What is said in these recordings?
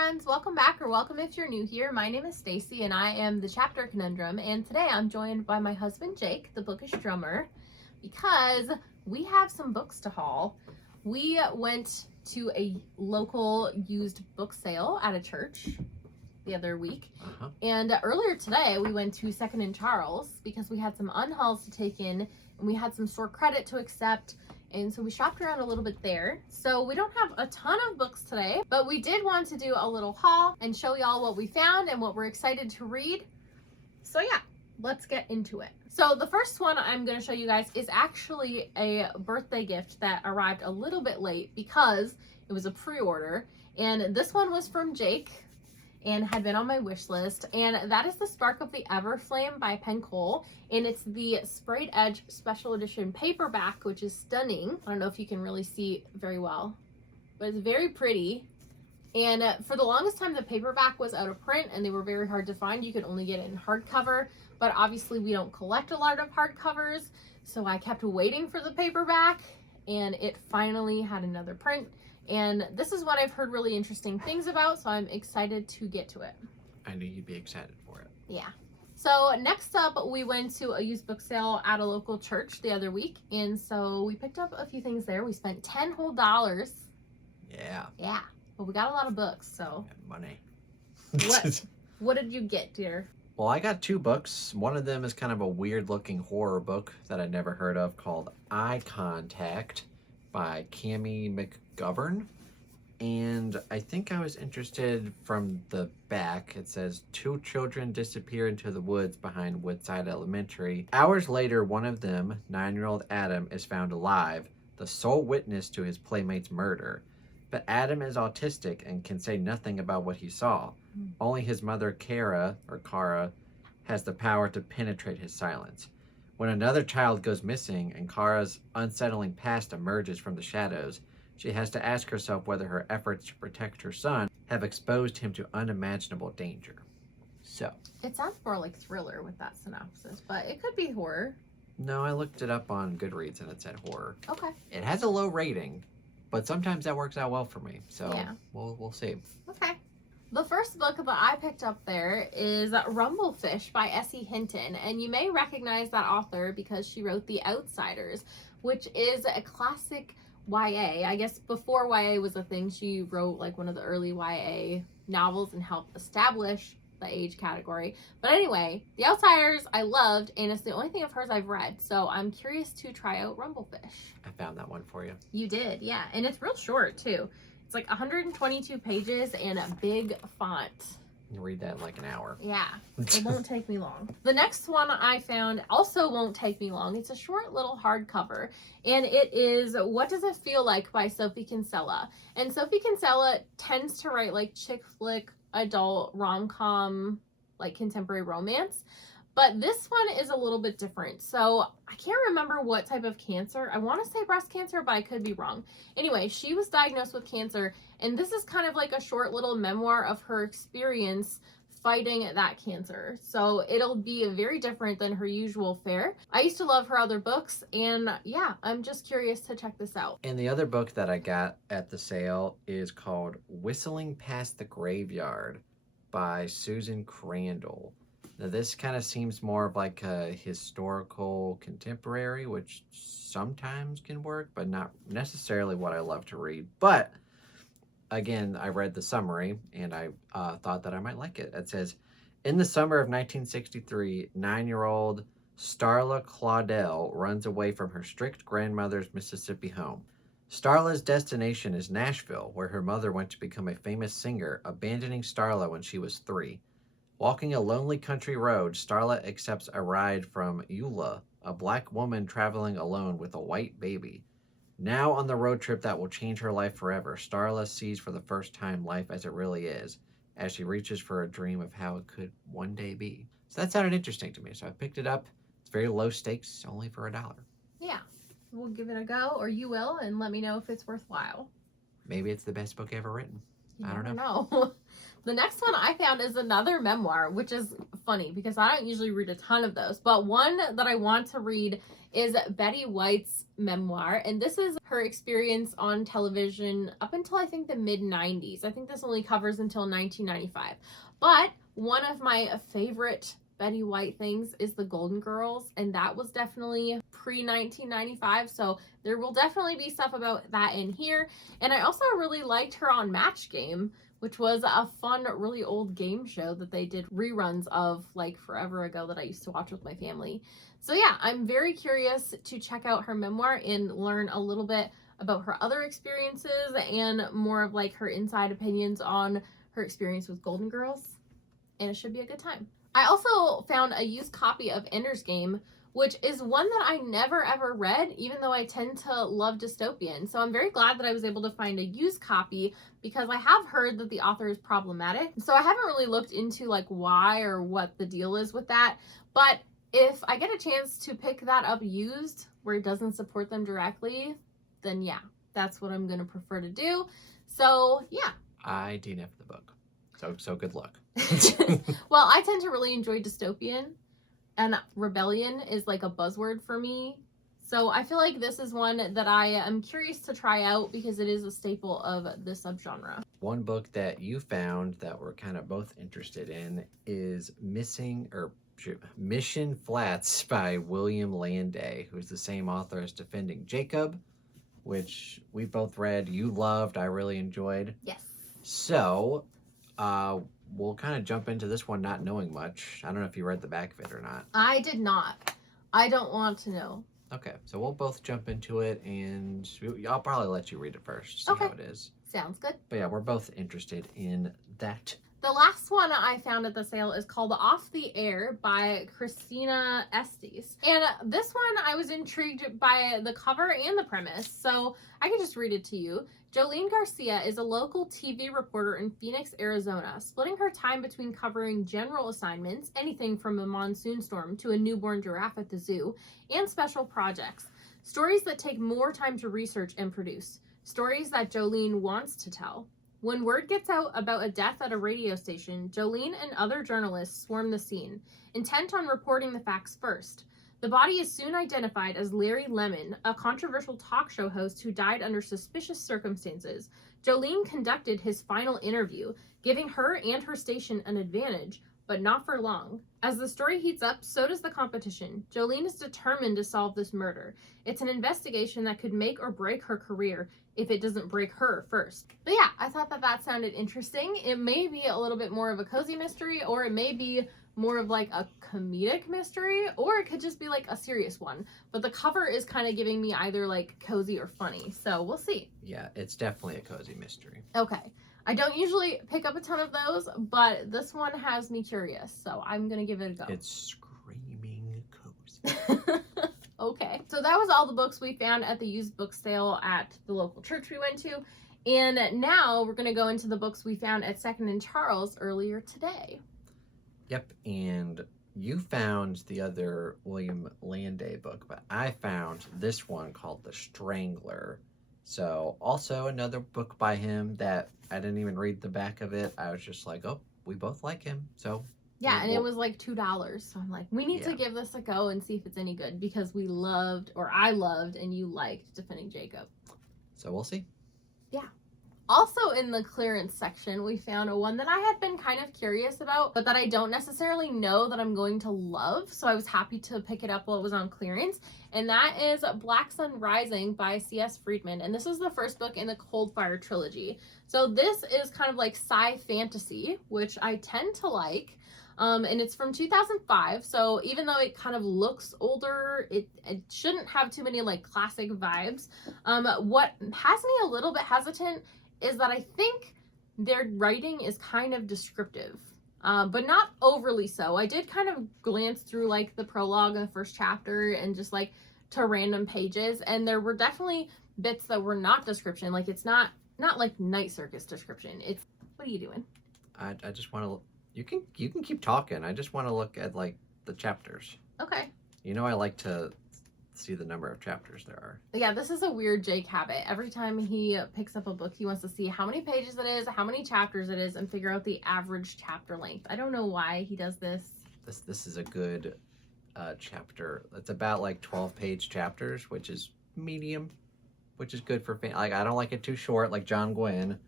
friends, welcome back, or welcome if you're new here. My name is Stacy and I am the Chapter Conundrum, and today I'm joined by my husband Jake, the bookish drummer, because we have some books to haul. We went to a local used book sale at a church the other week, and earlier today we went to Second and Charles because we had some unhauls to take in and we had some store credit to accept. And so we shopped around a little bit there. So we don't have a ton of books today, but we did want to do a little haul and show y'all what we found and what we're excited to read. So yeah, let's get into it. So the first one I'm going to show you guys is actually a birthday gift that arrived a little bit late because it was a pre-order. And this one was from Jake and had been on my wish list, and that is The Spark of the Everflame by Pencole, and it's the sprayed edge special edition paperback, which is stunning. I don't know if you can really see very well, but it's very pretty. And for the longest time the paperback was out of print and they were very hard to find. You could only get it in hardcover, but obviously we don't collect a lot of hardcovers, so I kept waiting for the paperback, and it finally had another print. And this is what I've heard really interesting things about, so I'm excited to get to it. I knew you'd be excited for it. Yeah. So next up, we went to a used book sale at a local church the other week, and so we picked up a few things there. We spent $10 whole. Yeah. Yeah. But we got a lot of books, so. Money. What did you get, dear? Well, I got two books. One of them is kind of a weird-looking horror book that I'd never heard of called Eye Contact by Cammie McGovern. And I think I was interested from the back. It says, 2 children disappear into the woods behind Woodside Elementary. Hours later, one of them, 9-year-old Adam, is found alive, the sole witness to his playmate's murder. But Adam is autistic and can say nothing about what he saw. Only his mother, Kara, has the power to penetrate his silence. When another child goes missing and Kara's unsettling past emerges from the shadows, she has to ask herself whether her efforts to protect her son have exposed him to unimaginable danger. So. It sounds more like thriller with that synopsis, but it could be horror. No, I looked it up on Goodreads and it said horror. Okay. It has a low rating, but sometimes that works out well for me. So yeah. We'll see. Okay. The first book that I picked up there is Rumblefish by S.E. Hinton, and you may recognize that author because she wrote The Outsiders, which is a classic YA. I guess before YA was a thing, she wrote like one of the early YA novels and helped establish the age category. But anyway, The Outsiders I loved, and it's the only thing of hers I've read, so I'm curious to try out Rumblefish. I found that one for you. You did, yeah, and it's real short too. It's like 122 pages and a big font. You can read that in like an hour. Yeah, it won't take me long. The next one I found also won't take me long. It's a short little hardcover, and it is What Does It Feel Like by Sophie Kinsella. And Sophie Kinsella tends to write like chick flick, adult, rom-com, like contemporary romance. But this one is a little bit different. So I can't remember what type of cancer. I want to say breast cancer, but I could be wrong. Anyway, she was diagnosed with cancer, and this is kind of like a short little memoir of her experience fighting that cancer. So it'll be very different than her usual fare. I used to love her other books, and yeah, I'm just curious to check this out. And the other book that I got at the sale is called Whistling Past the Graveyard by Susan Crandall. Now, this kind of seems more of like a historical contemporary, which sometimes can work, but not necessarily what I love to read. But, again, I read the summary, and I thought that I might like it. It says, in the summer of 1963, 9-year-old Starla Claudel runs away from her strict grandmother's Mississippi home. Starla's destination is Nashville, where her mother went to become a famous singer, abandoning Starla when she was 3. Walking a lonely country road, Starla accepts a ride from Eula, a black woman traveling alone with a white baby. Now on the road trip that will change her life forever, Starla sees for the first time life as it really is, as she reaches for a dream of how it could one day be. So that sounded interesting to me, so I picked it up. It's very low stakes, only for $1. Yeah, we'll give it a go, or you will, and let me know if it's worthwhile. Maybe it's the best book ever written. I don't know. The next one I found is another memoir, which is funny because I don't usually read a ton of those. But one that I want to read is Betty White's memoir. And this is her experience on television up until I think the mid-90s. I think this only covers until 1995. But one of my favorite Betty White things is the Golden Girls, and that was definitely pre-1995, so there will definitely be stuff about that in here. And I also really liked her on Match Game, which was a fun, really old game show that they did reruns of like forever ago that I used to watch with my family. So yeah, I'm very curious to check out her memoir and learn a little bit about her other experiences and more of like her inside opinions on her experience with Golden Girls, and it should be a good time. I also found a used copy of Ender's Game, which is one that I never ever read, even though I tend to love dystopian. So I'm very glad that I was able to find a used copy because I have heard that the author is problematic. So I haven't really looked into like why or what the deal is with that. But if I get a chance to pick that up used where it doesn't support them directly, then yeah, that's what I'm going to prefer to do. So yeah. I DNF the book. So good luck. Well, I tend to really enjoy dystopian, and rebellion is like a buzzword for me. So I feel like this is one that I am curious to try out because it is a staple of the subgenre. One book that you found that we're kind of both interested in is Mission Flats by William Landay, who's the same author as Defending Jacob, which we both read. You loved, I really enjoyed. Yes. So, we'll kind of jump into this one not knowing much. I don't know if you read the back of it or not. I did not. I don't want to know. Okay, so we'll both jump into it, and I'll probably let you read it first, see Okay. how it is. Sounds good. But yeah, we're both interested in that. The last one I found at the sale is called Off the Air by Christina Estes. And this one I was intrigued by the cover and the premise, so I can just read it to you. Jolene Garcia is a local TV reporter in Phoenix, Arizona, splitting her time between covering general assignments, anything from a monsoon storm to a newborn giraffe at the zoo, and special projects. Stories that take more time to research and produce. Stories that Jolene wants to tell. When word gets out about a death at a radio station, Jolene and other journalists swarm the scene, intent on reporting the facts first. The body is soon identified as Larry Lemon, a controversial talk show host who died under suspicious circumstances. Jolene conducted his final interview, giving her and her station an advantage, but not for long. As the story heats up, so does the competition. Jolene is determined to solve this murder. It's an investigation that could make or break her career if it doesn't break her first. But yeah, I thought that sounded interesting. It may be a little bit more of a cozy mystery, or it may be more of like a comedic mystery, or it could just be like a serious one. But the cover is kind of giving me either like cozy or funny, so we'll see. Yeah, it's definitely a cozy mystery. Okay. I don't usually pick up a ton of those, but this one has me curious, so I'm gonna give it a go. It's screaming cozy. Okay, so that was all the books we found at the used book sale at the local church we went to, and now we're gonna go into the books we found at Second and Charles earlier today. Yep, and you found the other William Landay book, but I found this one called The Strangler. So also another book by him that I didn't even read the back of it. I was just like, oh, we both like him. So yeah, and it was like $2. So I'm like, we need to Yeah. give this a go and see if it's any good because we loved, or I loved, and you liked Defending Jacob. So we'll see. Also in the clearance section, we found one that I had been kind of curious about, but that I don't necessarily know that I'm going to love. So I was happy to pick it up while it was on clearance. And that is Black Sun Rising by C.S. Friedman. And this is the first book in the Coldfire trilogy. So this is kind of like sci-fantasy, which I tend to like. And it's from 2005. So even though it kind of looks older, it shouldn't have too many like classic vibes. What has me a little bit hesitant is that I think their writing is kind of descriptive, but not overly so. I did kind of glance through like the prologue and the first chapter and just like to random pages, and there were definitely bits that were not description. Like it's not like Night Circus description. It's, what are you doing? I just want to, you can keep talking. I just want to look at like the chapters. Okay. You know, I like to see the number of chapters there are. Yeah, this is a weird Jake habit. Every time he picks up a book, he wants to see how many pages it is, how many chapters it is, and figure out the average chapter length. I don't know why he does this. this is a good chapter. It's about like 12-page chapters, which is medium, which is good for like I don't like it too short like John Gwynn,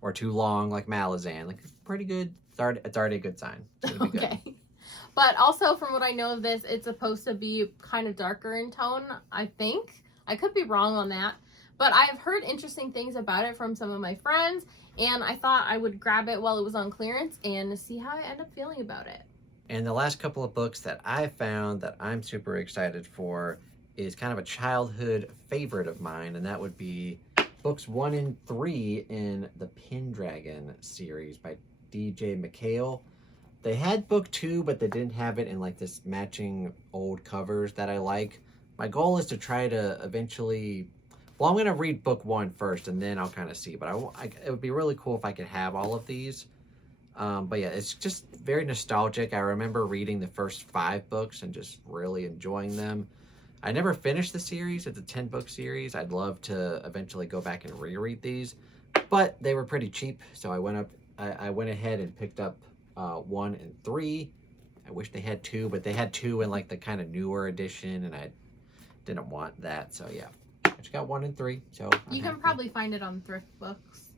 or too long like Malazan. Like it's pretty good. It's already a good sign. It's gonna be Okay. good. But also, from what I know of this, it's supposed to be kind of darker in tone, I think. I could be wrong on that. But I've heard interesting things about it from some of my friends, and I thought I would grab it while it was on clearance and see how I end up feeling about it. And the last couple of books that I found that I'm super excited for is kind of a childhood favorite of mine, and that would be books 1 and 3 in the Pendragon series by DJ McHale. They had book 2, but they didn't have it in like this matching old covers that I like. My goal is to try to eventually, well, I'm going to read book 1 first, and then I'll kind of see. But it would be really cool if I could have all of these. But yeah, it's just very nostalgic. I remember reading the first 5 books and just really enjoying them. I never finished the series. It's a 10-book series. I'd love to eventually go back and reread these, but they were pretty cheap, so I went ahead and picked up 1 and 3. I wish they had 2, but they had 2 in like the kind of newer edition, and I didn't want that. So yeah, I just got 1 and 3. So you can probably find it on thrift books.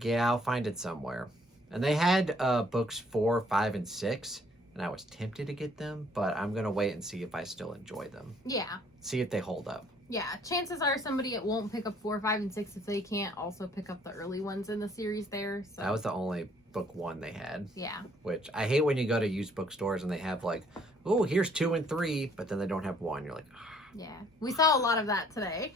Yeah, I'll find it somewhere. And they had books 4, 5, and 6, and I was tempted to get them, but I'm gonna wait and see if I still enjoy them. Yeah. See if they hold up. Yeah, chances are somebody won't pick up 4, 5, and 6 if they can't also pick up the early ones in the series there. So. That was the only book 1 they had. Yeah. Which I hate when you go to used bookstores and they have like, oh, here's 2 and 3, but then they don't have 1. You're like, oh. Yeah, we saw a lot of that today.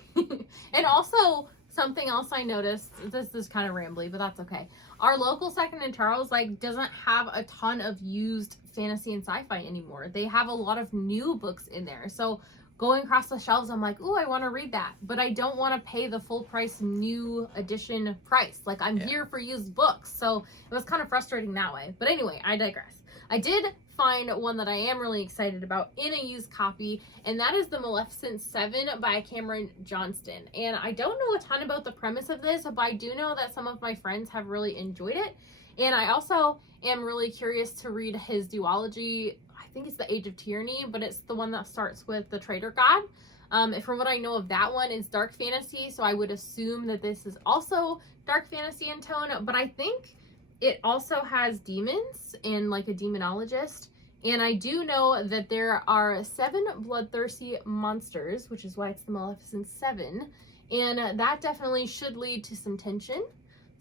And also, something else I noticed, this is kind of rambly, but that's okay. Our local Secondhand Charles doesn't have a ton of used fantasy and sci-fi anymore. They have a lot of new books in there. So going across the shelves, I'm like, ooh, I want to read that. But I don't want to pay the full price new edition price. Like, I'm here for used books. So it was kind of frustrating that way. But anyway, I digress. I did find one that I am really excited about in a used copy, and that is The Maleficent 7 by Cameron Johnston. And I don't know a ton about the premise of this, but I do know that some of my friends have really enjoyed it. And I also am really curious to read his duology. I think it's The Age of Tyranny, but it's the one that starts with the Traitor God. And from what I know of that one, it's dark fantasy, so I would assume that this is also dark fantasy in tone, but I think it also has demons and like a demonologist. And I do know that there are 7 bloodthirsty monsters, which is why it's the Maleficent 7. And that definitely should lead to some tension.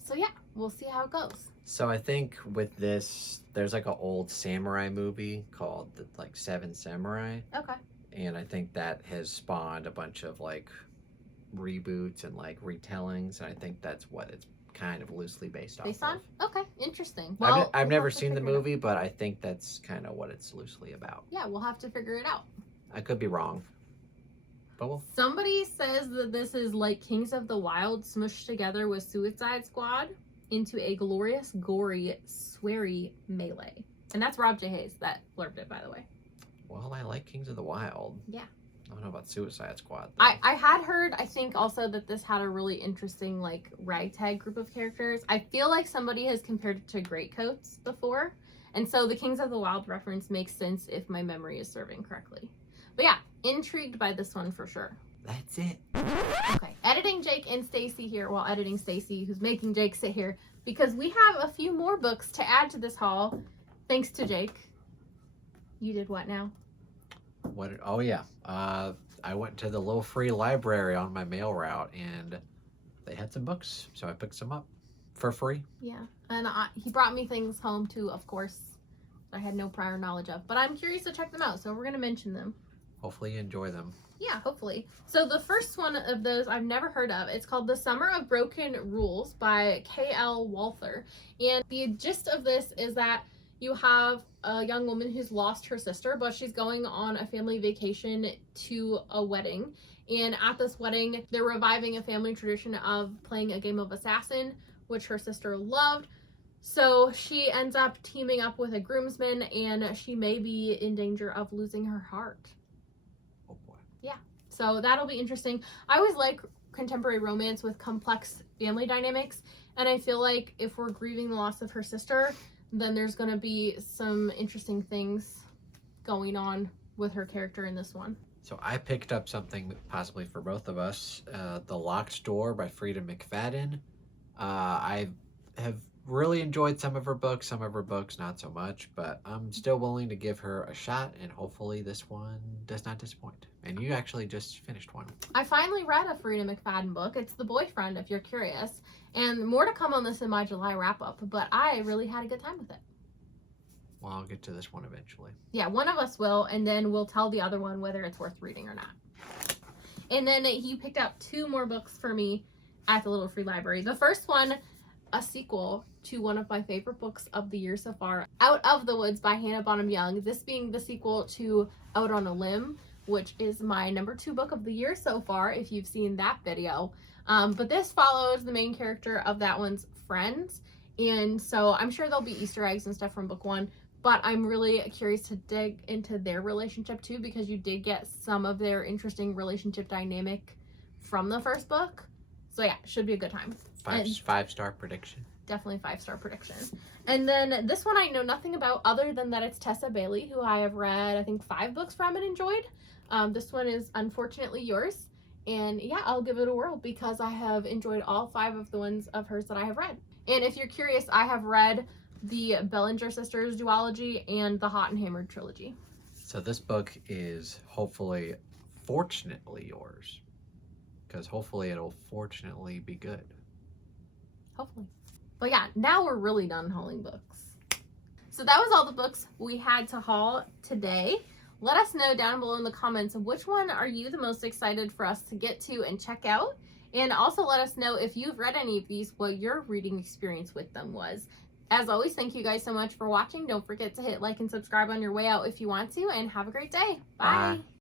So yeah, we'll see how it goes. So I think with this, there's like an old samurai movie called like 7 Samurai. Okay. And I think that has spawned a bunch of like reboots and like retellings. And I think that's what it's kind of loosely based Based off on? of. Okay, interesting. Well, I've we'll never have to seen the figure it out. movie, but I think that's kind of what it's loosely about. Yeah, we'll have to figure it out. I could be wrong. But we'll... Somebody says that this is like Kings of the Wild smushed together with Suicide Squad into a glorious, gory, sweary melee. And that's Rob J. Hayes that blurbed it, by the way. Well, I like Kings of the Wild. Yeah. I don't know about Suicide Squad, though. I had heard, I think also that this had a really interesting like ragtag group of characters. I feel like somebody has compared it to Greatcoats before. And so the Kings of the Wild reference makes sense if my memory is serving correctly. But yeah, intrigued by this one for sure. That's it. Okay, editing Jake and Stacy here, well, editing Stacy, who's making Jake sit here, because we have a few more books to add to this haul, thanks to Jake. You did what now? What? Oh yeah. I went to the little free library on my mail route, and they had some books, so I picked some up for free. Yeah, and he brought me things home too, of course, I had no prior knowledge of, but I'm curious to check them out, so we're gonna mention them. Hopefully you enjoy them. Yeah, hopefully. So the first one of those I've never heard of. It's called The Summer of Broken Rules by K.L. Walther. And the gist of this is that you have a young woman who's lost her sister, but she's going on a family vacation to a wedding. And at this wedding, they're reviving a family tradition of playing a game of assassin, which her sister loved. So she ends up teaming up with a groomsman, and she may be in danger of losing her heart. Oh boy. Yeah, so that'll be interesting. I always like contemporary romance with complex family dynamics, and I feel like if we're grieving the loss of her sister, then there's going to be some interesting things going on with her character in this one. So I picked up something possibly for both of us, The Locked Door by Frida McFadden. I have really enjoyed some of her books not so much, but I'm still willing to give her a shot, and hopefully this one does not disappoint. And you actually just finished one. I finally read a Frida McFadden book. It's The Boyfriend, if you're curious. And more to come on this in my July wrap-up, but I really had a good time with it. Well, I'll get to this one eventually. Yeah, one of us will, and then we'll tell the other one whether it's worth reading or not. And then he picked out 2 more books for me at the Little Free Library. The first one, a sequel to one of my favorite books of the year so far, Out of the Woods by Hannah Bonham Young. This being the sequel to Out on a Limb, which is my number 2 book of the year so far, if you've seen that video. But this follows the main character of that one's friends. And so I'm sure there'll be Easter eggs and stuff from book 1. But I'm really curious to dig into their relationship too, because you did get some of their interesting relationship dynamic from the first book. So yeah, should be a good time. 5-star prediction. Definitely 5-star prediction. And then this one I know nothing about other than that it's Tessa Bailey, who I have read, I think 5 books from and enjoyed. This one is Unfortunately Yours. And yeah, I'll give it a whirl because I have enjoyed all 5 of the ones of hers that I have read. And if you're curious, I have read the Bellinger Sisters duology and the Hot and Hammered trilogy. So this book is hopefully fortunately yours, because hopefully it'll fortunately be good. Hopefully. But yeah, now we're really done hauling books. So that was all the books we had to haul today. Let us know down below in the comments which one are you the most excited for us to get to and check out. And also let us know if you've read any of these, what your reading experience with them was. As always, thank you guys so much for watching. Don't forget to hit like and subscribe on your way out if you want to, and have a great day. Bye.